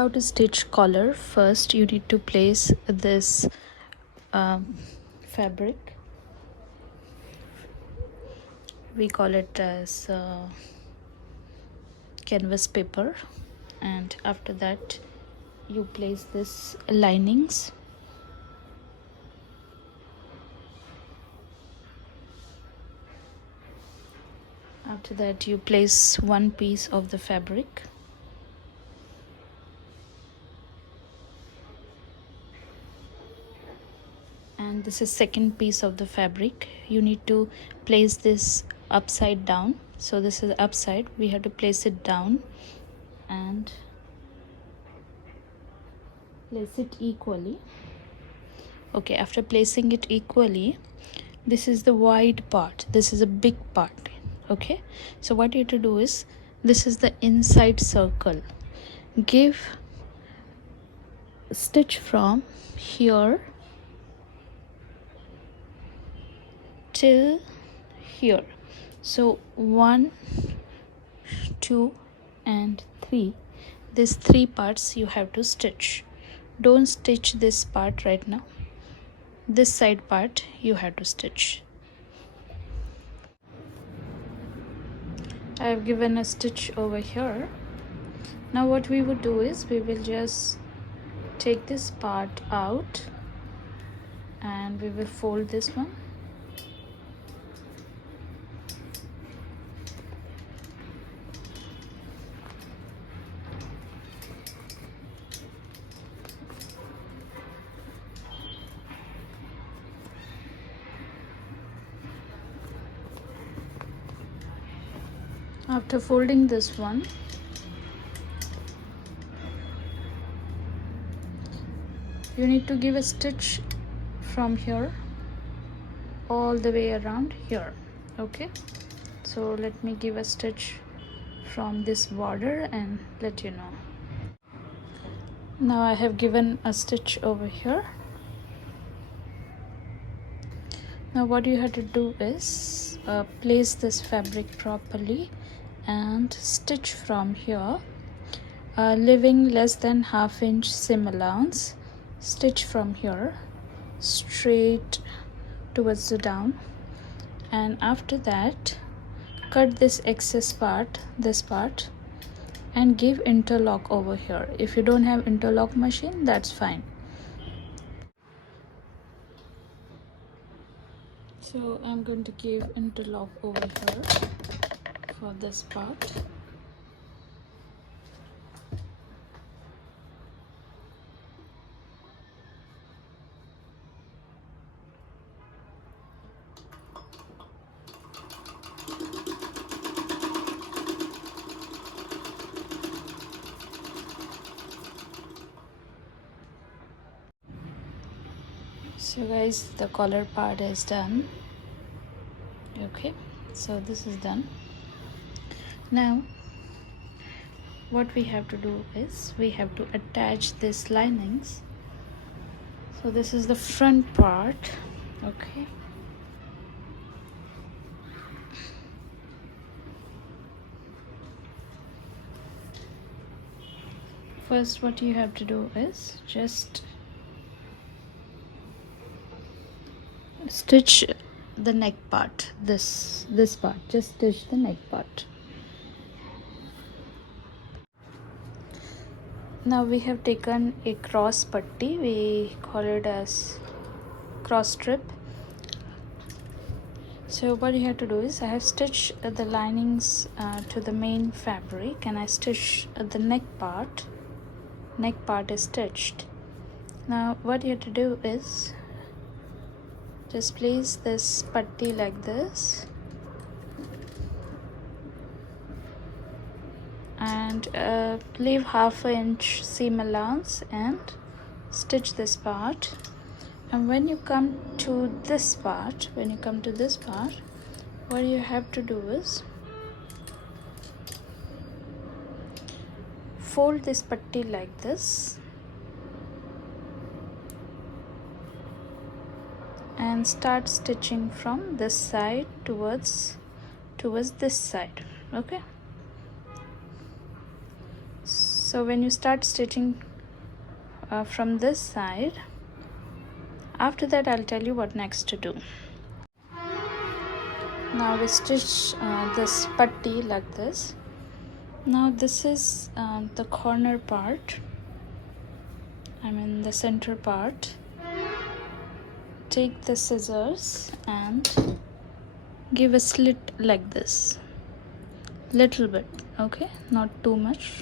How to stitch collar. First you need to place this fabric, we call it as canvas paper, and after that you place this linings. After that you place one piece of the fabric, and this is second piece of the fabric. You need to place this upside down, so this is upside, we have to place it down and place it equally. Okay, after placing it equally, this is the wide part, this is a big part. Okay, so what you have to do is, this is the inside circle, give stitch from here till here. So 1, 2 and 3, these 3 parts you have to stitch. Don't stitch this part right now, this side part you have to stitch. I have given a stitch over here. Now what we would do is, we will just take this part out and we will fold this one. After folding this one, you need to give a stitch from here all the way around here. Okay, so let me give a stitch from this border and let you know. Now I have given a stitch over here. Now what you have to do is place this fabric properly and stitch from here, leaving less than ½ inch seam allowance. Stitch from here straight towards the down, and after that cut this excess part, this part, and give interlock over here. If you don't have interlock machine, that's fine. So I'm going to give interlock over here for this part. So guys, the collar part is done. Okay, so this is done. Now what we have to do is, we have to attach this linings. So this is the front part. Okay, first what you have to do is just stitch the neck part, this part, just stitch the neck part. Now we have taken a cross putty, we call it as cross strip. So what you have to do is, I have stitched the linings to the main fabric, and I stitched the neck part is stitched. Now what you have to do is, just place this putty like this and leave ½ inch seam allowance and stitch this part. And when you come to this part, what you have to do is, fold this putty like this and start stitching from this side towards this side. Okay, So when you start stitching from this side, after that I'll tell you what next to do. Now we stitch this patti like this. Now this is the corner part, I mean the center part. Take the scissors and give a slit like this, little bit, okay, not too much.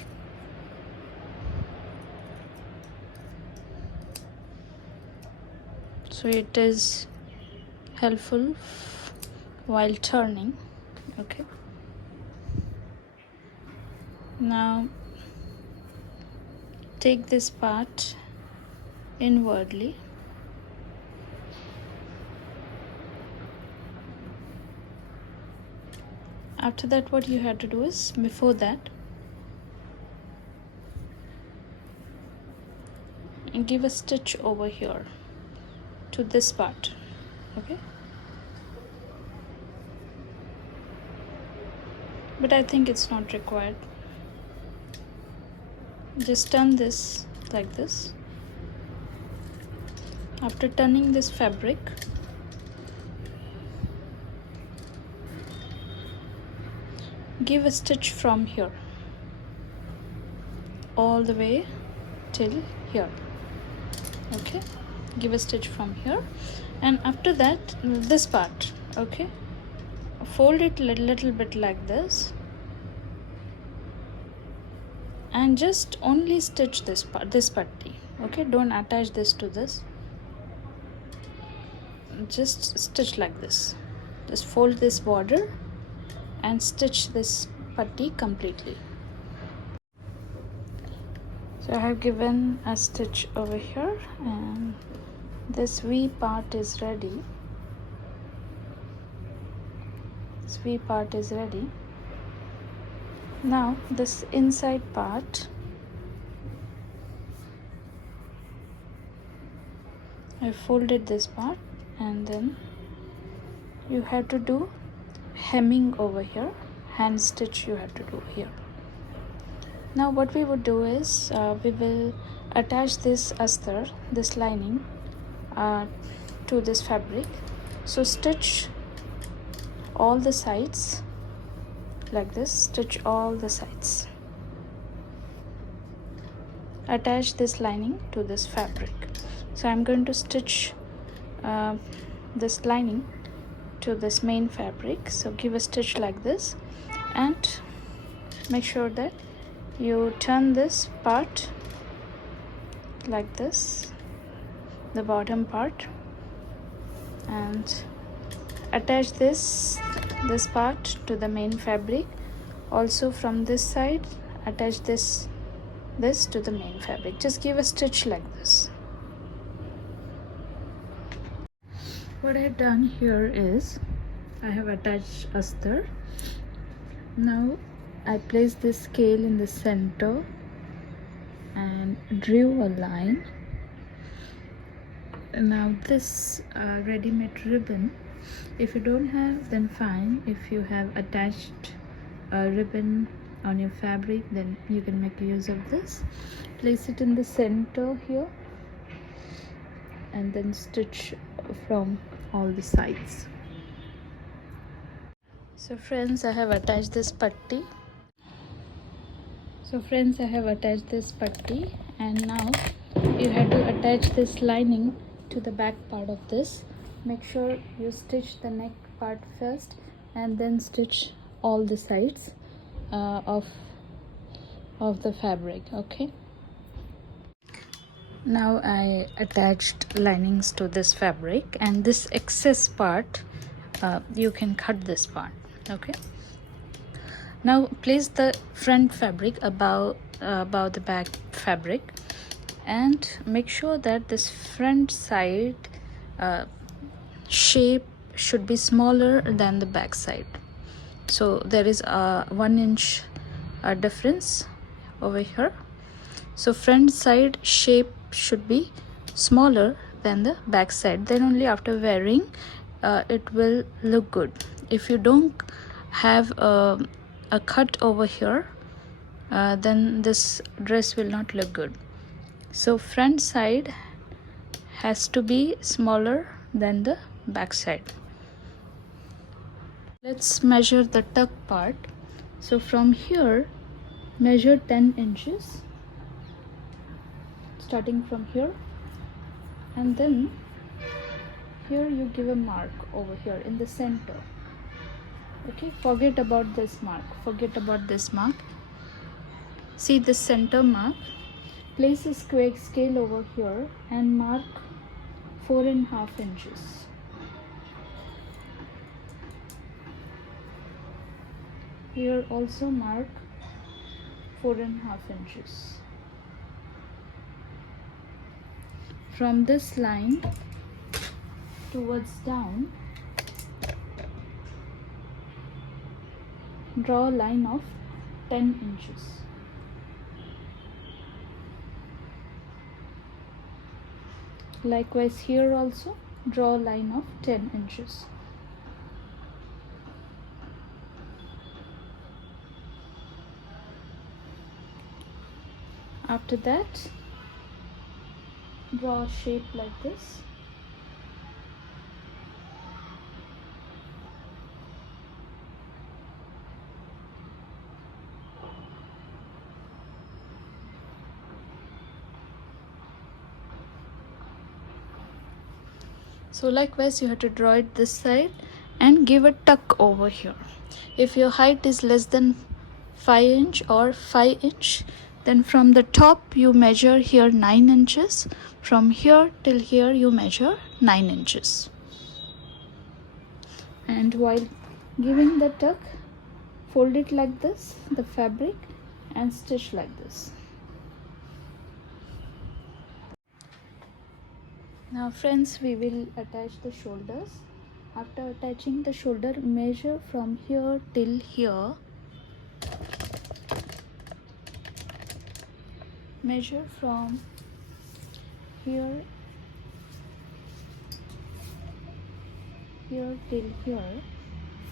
So it is helpful while turning, okay. Now take this part inwardly. After that, what you have to do is, before that, give a stitch over here to this part, okay. But I think it's not required. Just turn this like this. After turning this fabric, give a stitch from here all the way till here, okay. Give a stitch from here, and after that this part, okay, fold it a little bit like this, and just only stitch this part, this patti, okay. Don't attach this to this, just stitch like this. Just fold this border and stitch this patti completely. So I have given a stitch over here, and this V part is ready. This V part is ready. Now this inside part, I folded this part, and then you have to do hemming over here, hand stitch you have to do here. Now what we would do is we will attach this astar, this lining, to this fabric. So stitch all the sides like this, stitch all the sides, attach this lining to this fabric. So I'm going to stitch this lining to this main fabric. So give a stitch like this, and make sure that you turn this part like this, the bottom part, and attach this part to the main fabric. Also from this side, attach this to the main fabric. Just give a stitch like this. What I have done here is I have attached astar. Now I place this scale in the center and drew a line. Now this ready-made ribbon, if you don't have, then fine. If you have attached a ribbon on your fabric, then you can make use of this. Place it in the center here, and then stitch from all the sides. So friends, I have attached this patti. And now you have to attach this lining to the back part of this. Make sure you stitch the neck part first, and then stitch all the sides of the fabric, okay. Now I attached linings to this fabric, and this excess part you can cut this part, okay. Now place the front fabric above the back fabric, and make sure that this front side shape should be smaller than the back side. So there is a 1 inch difference over here. So front side shape should be smaller than the back side, then only after wearing it will look good. If you don't have a cut over here, then this dress will not look good. So front side has to be smaller than the back side. Let's measure the tuck part. So from here, measure 10 inches, starting from here, and then here you give a mark over here in the center. Okay, forget about this mark. See this center mark. Place a square scale over here and mark 4.5 inches. Here also mark 4.5 inches. From this line towards down, draw a line of 10 inches. Likewise here also draw a line of 10 inches. After that, draw a shape like this. So likewise you have to draw it this side and give a tuck over here. If your height is less than 5 inch or 5 inch, then from the top you measure here 9 inches. From here till here you measure 9 inches. And while giving the tuck, fold it like this, the fabric, and stitch like this. Now friends, we will attach the shoulders. After attaching the shoulder, measure from here till here. Measure from here till here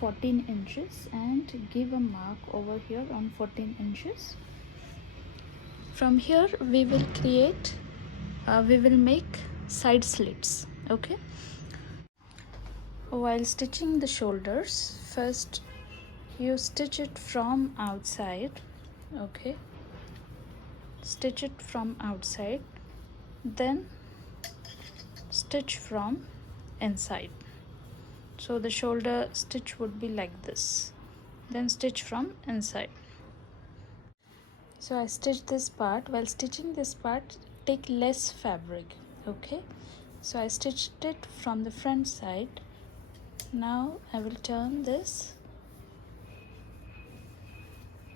14 inches and give a mark over here on 14 inches. From here we will make side slits. Okay, while stitching the shoulders, first you stitch it from outside. Okay, stitch it from outside, then stitch from inside. So the shoulder stitch would be like this, then stitch from inside. So I stitched this part. While stitching this part, take less fabric. Okay, so I stitched it from the front side. Now I will turn this,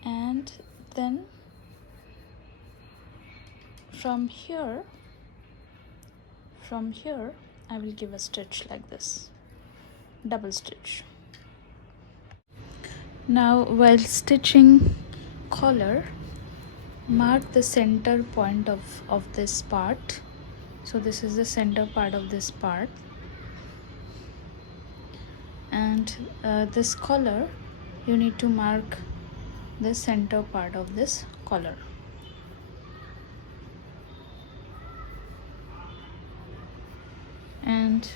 and then from here I will give a stitch like this, double stitch. Now while stitching collar, mark the center point of this part. So this is the center part of this part, and this collar you need to mark the center part of this collar. And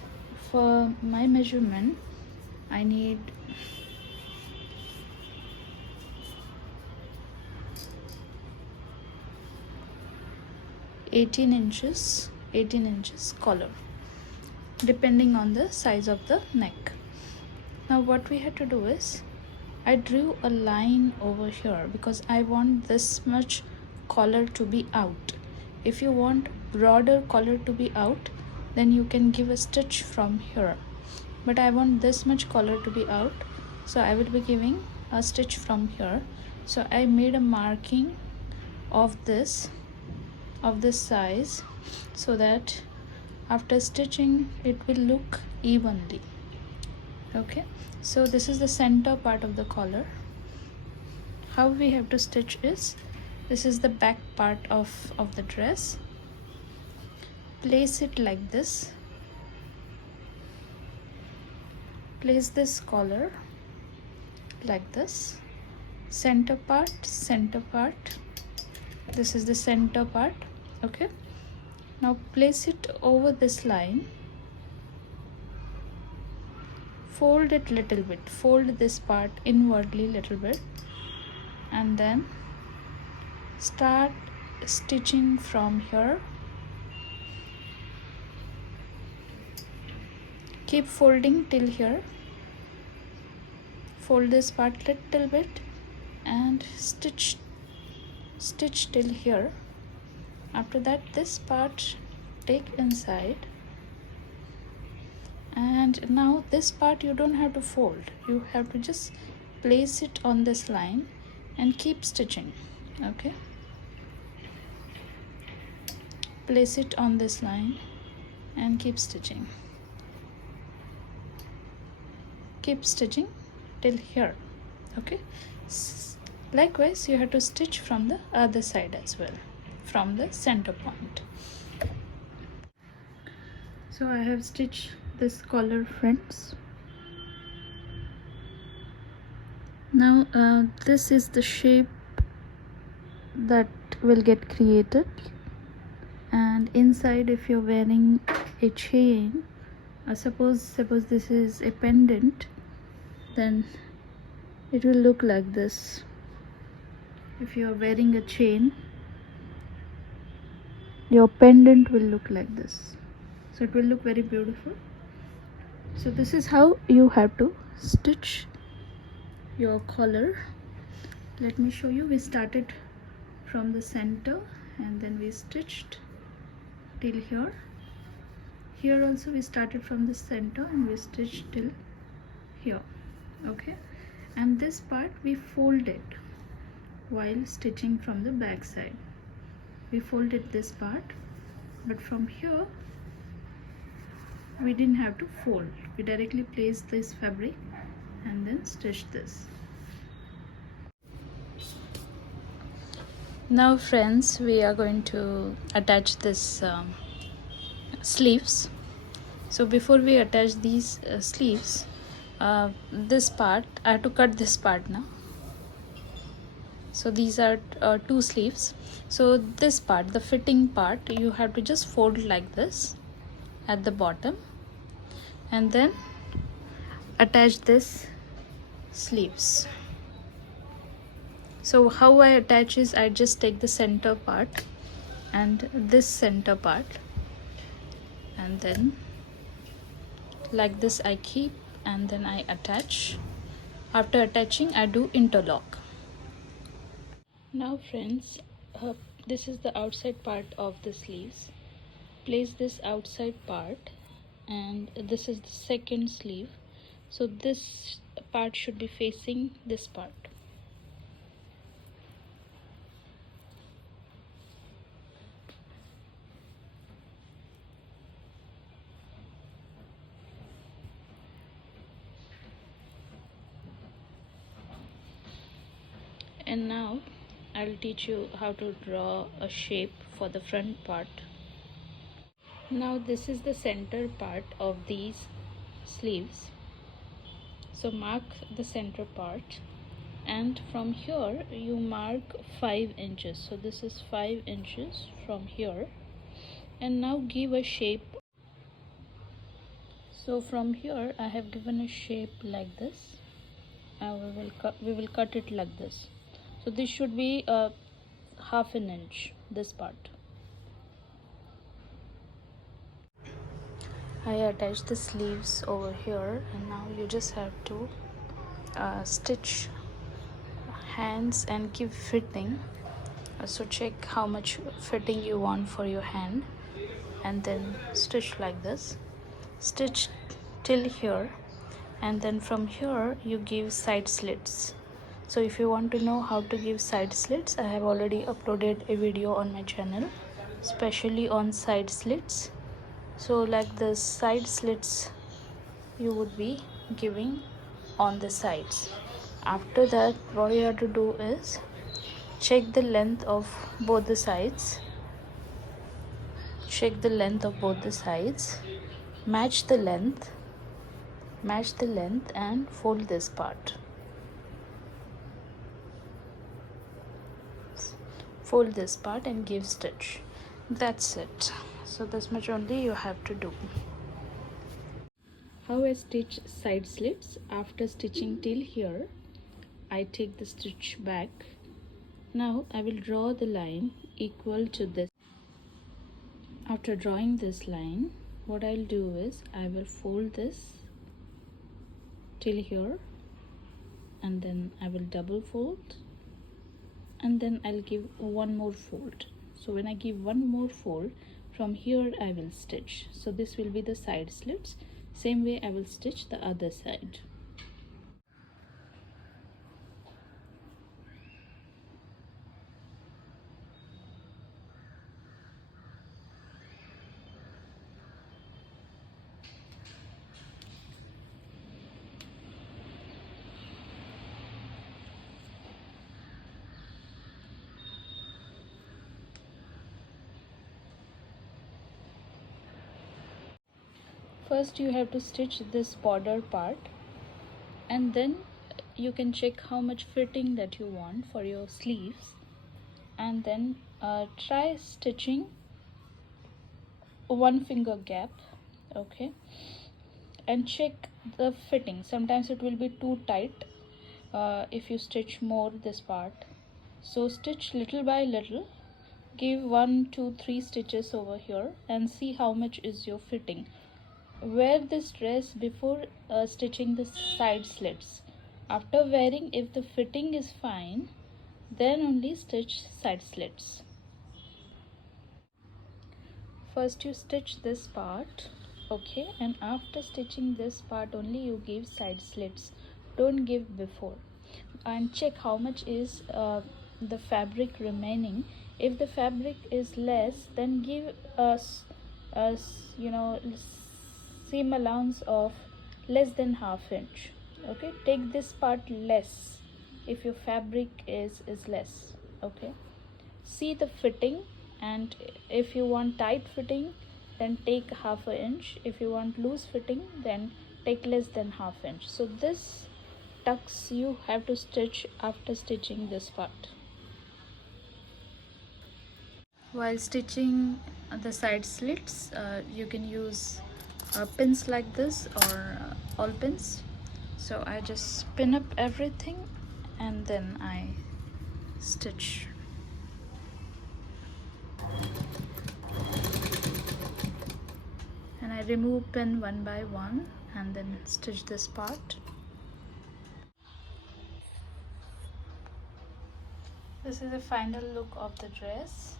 for my measurement, I need 18 inches collar, depending on the size of the neck. Now what we had to do is, I drew a line over here because I want this much collar to be out. If you want broader collar to be out, then you can give a stitch from here, but I want this much collar to be out, so I will be giving a stitch from here. So I made a marking of this size, so that after stitching it will look evenly. Okay, so this is the center part of the collar. How we have to stitch is, this is the back part of the dress. Place it like this. Place this collar like this. center part. This is the center part. Okay, now place it over this line, fold it little bit, fold this part inwardly little bit, and then start stitching from here. Keep folding till here, fold this part little bit and stitch till here. After that, this part take inside, and now this part you don't have to fold, you have to just place it on this line and keep stitching. Okay, place it on this line and keep stitching till here. Okay, likewise you have to stitch from the other side as well, from the center point. So I have stitched this collar, friends. Now this is the shape that will get created, and inside, if you're wearing a chain, suppose this is a pendant, then it will look like this. If you are wearing a chain, your pendant will look like this, so it will look very beautiful. So this is how you have to stitch your collar. Let me show you. We started from the center and then we stitched till here. Here also we started from the center and we stitched till here. Okay, and this part we folded while stitching from the back side. We folded this part, but from here we didn't have to fold. We directly placed this fabric and then stitched this. Now friends, we are going to attach this sleeves. So before we attach these sleeves, this part I have to cut this part now. So these are 2 sleeves. So this part, the fitting part, you have to just fold like this at the bottom and then attach this sleeves. So how I attach is, I just take the center part and this center part, and then like this I keep, and then I attach. After attaching, I do interlock. Now friends, this is the outside part of the sleeves. Place this outside part, and this is the second sleeve, so this part should be facing this part. And now I'll teach you how to draw a shape for the front part. Now this is the center part of these sleeves, so mark the center part, and from here you mark 5 inches. So this is 5 inches from here, and now give a shape. So from here I have given a shape like this, and we will cut it like this. So this should be half an inch, this part. I attached the sleeves over here, and now you just have to stitch hands and keep fitting. So check how much fitting you want for your hand, and then stitch like this. Stitch till here, and then from here you give side slits. So if you want to know how to give side slits, I have already uploaded a video on my channel especially on side slits. So like the side slits you would be giving on the sides. After that, what you have to do is check the length of both the sides. Check the length of both the sides, match the length and fold this part. fold this part and give stitch. That's it. So this much only you have to do. How I stitch side slits. After stitching till here, I take the stitch back. Now I will draw the line equal to this. After drawing this line, what I'll do is I will fold this till here, and then I will double fold, and then I'll give one more fold. So when I give one more fold, from here I will stitch. So this will be the side slits. Same way I will stitch the other side. First you have to stitch this border part, and then you can check how much fitting that you want for your sleeves, and then try stitching one finger gap, okay, and check the fitting. Sometimes it will be too tight if you stitch more this part. So stitch little by little, give 1 2 3 stitches over here and see how much is your fitting. Wear this dress before stitching the side slits. After wearing, if the fitting is fine, then only stitch side slits. First you stitch this part, okay, and after stitching this part only you give side slits. Don't give before. And check how much is the fabric remaining. If the fabric is less, then give us seam allowance of less than ½ inch, okay. Take this part less if your fabric is less, okay. See the fitting, and if you want tight fitting, then take ½ inch. If you want loose fitting, then take less than ½ inch. So this tucks you have to stitch after stitching this part. While stitching the side slits, you can use pins like this or all pins. So I just pin up everything and then I stitch. And I remove pin one by one and then stitch this part. This is the final look of the dress.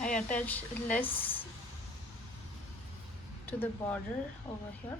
I attach less to the border over here.